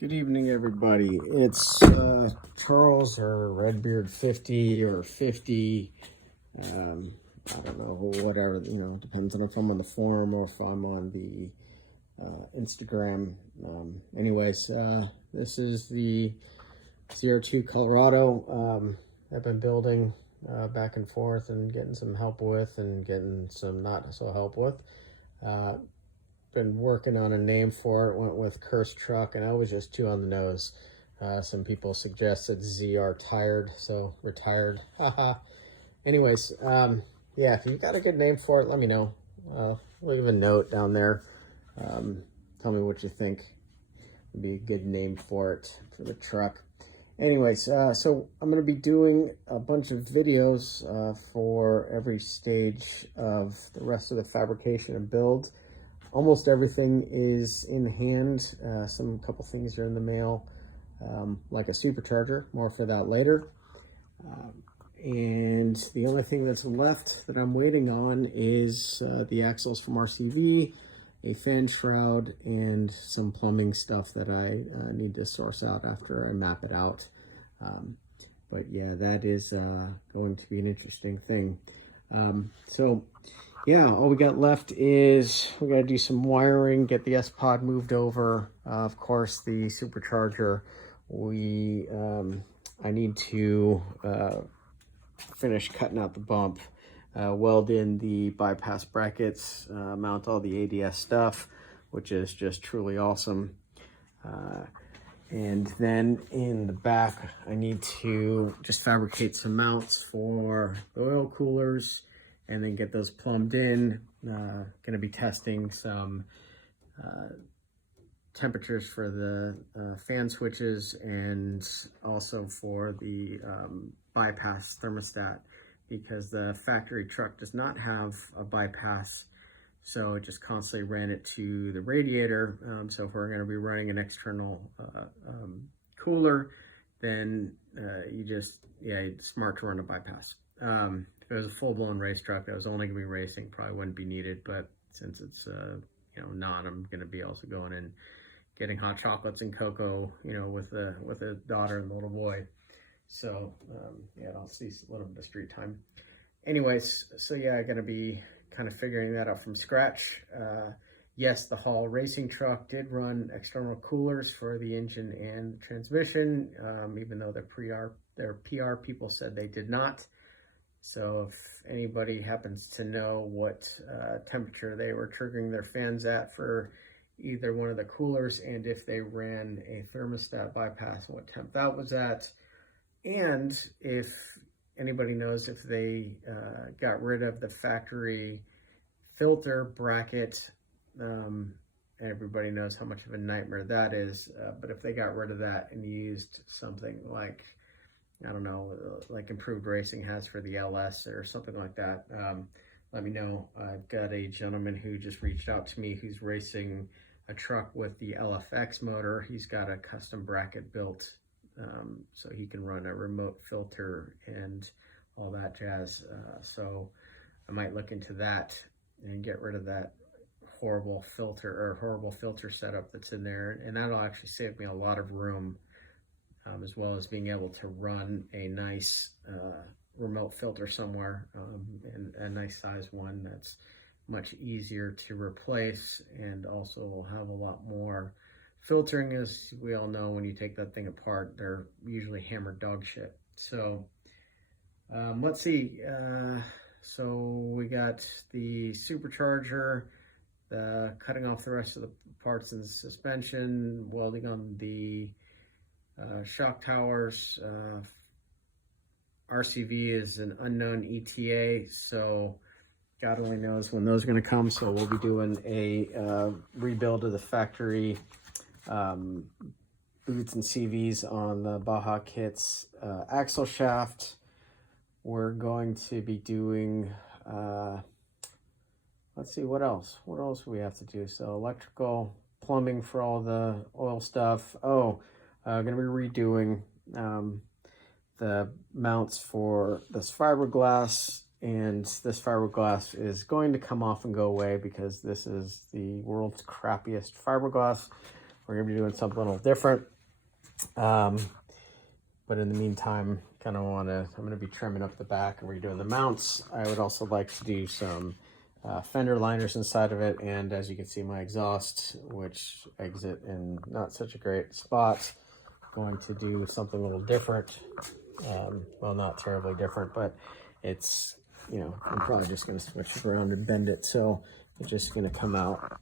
Good evening, everybody. It's Charles or Redbeard 50 or 50. I don't know, whatever, depends on if I'm on the forum or if I'm on the Instagram. Anyways, this is the Zr2 Colorado. I've been building back and forth and getting some help with and getting some not so help with. Been working on a name for it, went with Curse Truck, and I was just too on the nose. Some people suggested Zr2, so retired. Haha. Anyways, yeah, if you've got a good name for it, let me know. Leave a note down there. Tell me what you think would be a good name for it, for the truck. Anyways, so I'm going to be doing a bunch of videos for every stage of the rest of the fabrication and build. Almost everything is in hand. Couple things are in the mail, like a supercharger, more for that later. And the only thing that's left that I'm waiting on is the axles from RCV, a fan shroud, and some plumbing stuff that I need to source out after I map it out. But yeah, that is going to be an interesting thing. So yeah, all we got left is we got to do some wiring, get the S-Pod moved over. Of course, the supercharger, I need to finish cutting out the bump, weld in the bypass brackets, mount all the ADS stuff, which is just truly awesome. And then in the back, I need to just fabricate some mounts for the oil coolers and then get those plumbed in. Going to be testing some temperatures for the fan switches and also for the bypass thermostat, because the factory truck does not have a bypass. So it just constantly ran it to the radiator. So if we're going to be running an external cooler, then it's smart to run a bypass. If it was a full-blown race truck that was only going to be racing, probably wouldn't be needed. But since it's not, I'm going to be also going and getting hot chocolates and cocoa, with a daughter and little boy. So yeah, I'll see a little bit of street time. Anyways, so yeah, I'm going to be kind of figuring that out from scratch. Yes, the Hall racing truck did run external coolers for the engine and the transmission, even though their PR people said they did not. So if anybody happens to know what temperature they were triggering their fans at for either one of the coolers, and if they ran a thermostat bypass, what temp that was at, and if anybody knows if they got rid of the factory filter bracket, everybody knows how much of a nightmare that is, but if they got rid of that and used something like, I don't know, like Improved Racing has for the LS or something like that, let me know. I've got a gentleman who just reached out to me who's racing a truck with the LFX motor. He's got a custom bracket built, so he can run a remote filter and all that jazz. So I might look into that and get rid of that horrible filter setup that's in there, and that'll actually save me a lot of room, as well as being able to run a nice remote filter somewhere, and a nice size one that's much easier to replace, and also will have a lot more filtering. As we all know, when you take that thing apart, they're usually hammered dog shit. So let's see. So we got the supercharger, cutting off the rest of the parts in the suspension, welding on the shock towers. RCV is an unknown ETA, so God only knows when those are going to come. So we'll be doing a rebuild of the factory boots and CVs on the Baja kits axle shaft. We're going to be doing, let's see, what else do we have to do? So electrical, plumbing for all the oil stuff. Oh, going to be redoing the mounts for this fiberglass, and this fiberglass is going to come off and go away because this is the world's crappiest fiberglass. we're gonna be doing something a little different. But in the meantime, I'm gonna be trimming up the back and redoing the mounts. I would also like to do some fender liners inside of it, and as you can see, my exhaust, which exit in not such a great spot. Going to do something a little different. Well, not terribly different, but it's, you know, I'm probably just gonna switch it around and bend it, so it's just gonna come out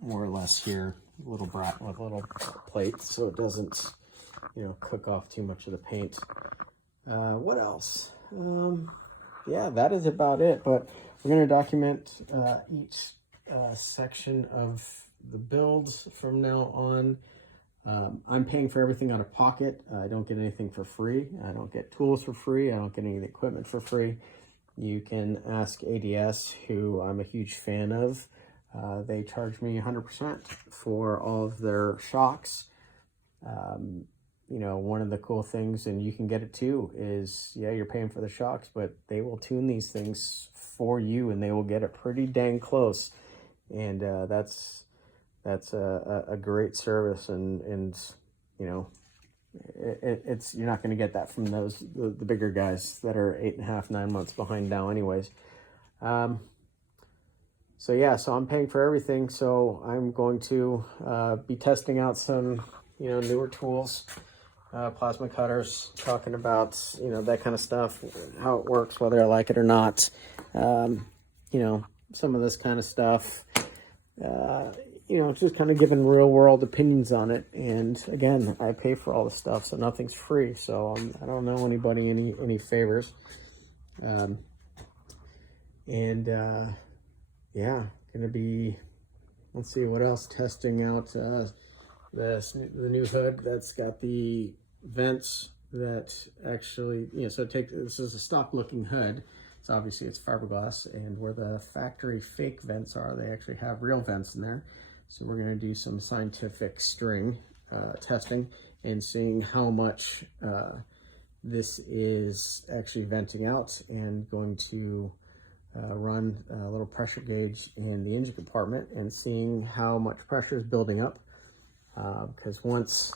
more or less here, little plate, so it doesn't, you know, cook off too much of the paint. What else? Yeah, that is about it, but we're going to document each section of the builds from now on. I'm paying for everything out of pocket. I don't get anything for free. I don't get tools for free. I don't get any of the equipment for free. You can ask ADS, who I'm a huge fan of. They charge me 100% for all of their shocks. You know, one of the cool things, and you can get it too, is, yeah, you're paying for the shocks, but they will tune these things for you, and they will get it pretty dang close. And that's a great service, and you know, it's you're not going to get that from the bigger guys that are 8.5, 9 months behind now anyways. So yeah, so I'm paying for everything, so I'm going to be testing out some, you know, newer tools, plasma cutters, talking about, you know, that kind of stuff, how it works, whether I like it or not. You know, some of this kind of stuff, you know, just kind of giving real world opinions on it. And again, I pay for all the stuff, so nothing's free. So I don't know anybody any favors. Yeah, gonna be, let's see what else, testing out the new hood that's got the vents that actually, you know, so this is a stock looking hood. So obviously it's fiberglass, and where the factory fake vents are, they actually have real vents in there. So we're gonna do some scientific string testing and seeing how much this is actually venting out, and going to run a little pressure gauge in the engine compartment and seeing how much pressure is building up. Because once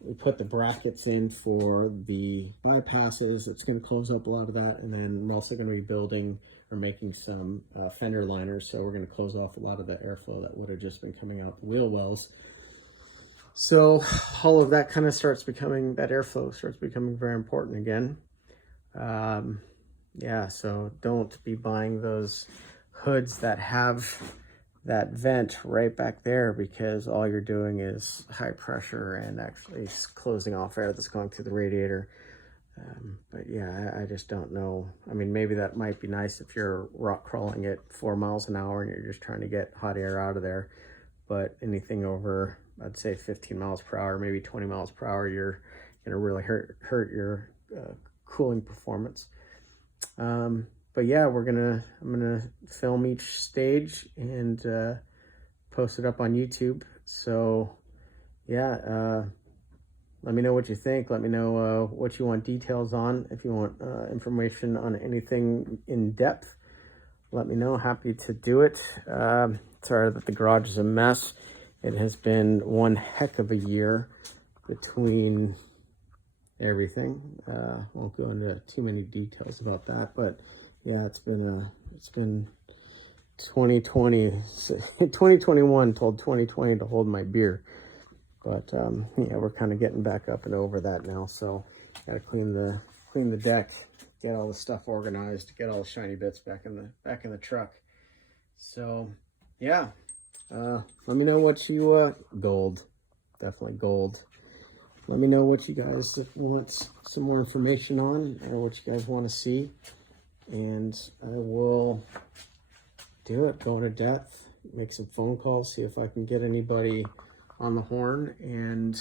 we put the brackets in for the bypasses, it's going to close up a lot of that. And then I'm also going to be building or making some fender liners. So we're going to close off a lot of the airflow that would have just been coming out the wheel wells. So all of that kind of that airflow starts becoming very important again. Yeah, so don't be buying those hoods that have that vent right back there, because all you're doing is high pressure and actually closing off air that's going through the radiator. But yeah, I just don't know. I mean, maybe that might be nice if you're rock crawling at 4 miles an hour and you're just trying to get hot air out of there. But anything over, I'd say 15 miles per hour, maybe 20 miles per hour, you're gonna really hurt your cooling performance. But yeah, I'm gonna film each stage and post it up on YouTube. So yeah, let me know what you think. Let me know what you want details on. If you want information on anything in depth, let me know. Happy to do it. Sorry that the garage is a mess. It has been one heck of a year between everything. Won't go into too many details about that, but yeah, it's been 2020, 2021 told 2020 to hold my beer. But yeah, we're kind of getting back up and over that now. So gotta clean the deck, get all the stuff organized, get all the shiny bits back in the truck. So yeah, let me know what you gold, definitely gold. Let me know what you guys want some more information on, or what you guys want to see, and I will do it, go into depth, make some phone calls, see if I can get anybody on the horn and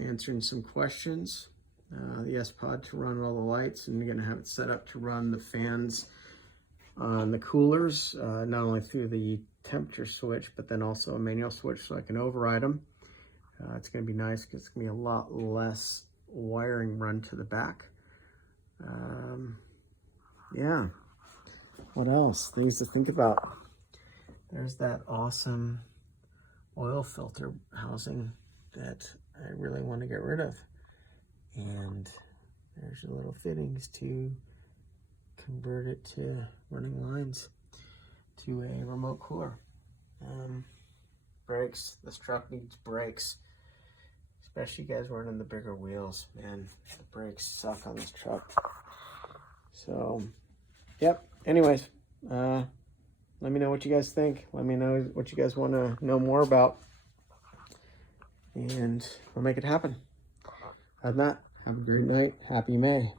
answering some questions. The S-Pod to run all the lights, and you're going to have it set up to run the fans on the coolers, not only through the temperature switch, but then also a manual switch so I can override them. It's going to be nice because it's going to be a lot less wiring run to the back. Yeah. What else? Things to think about. There's that awesome oil filter housing that I really want to get rid of. And there's your little fittings to convert it to running lines to a remote cooler. Brakes, this truck needs brakes, especially you guys running the bigger wheels. Man, the brakes suck on this truck. So, yep, anyways, let me know what you guys think. Let me know what you guys want to know more about, and we'll make it happen. Other than that, have a great night. Happy May.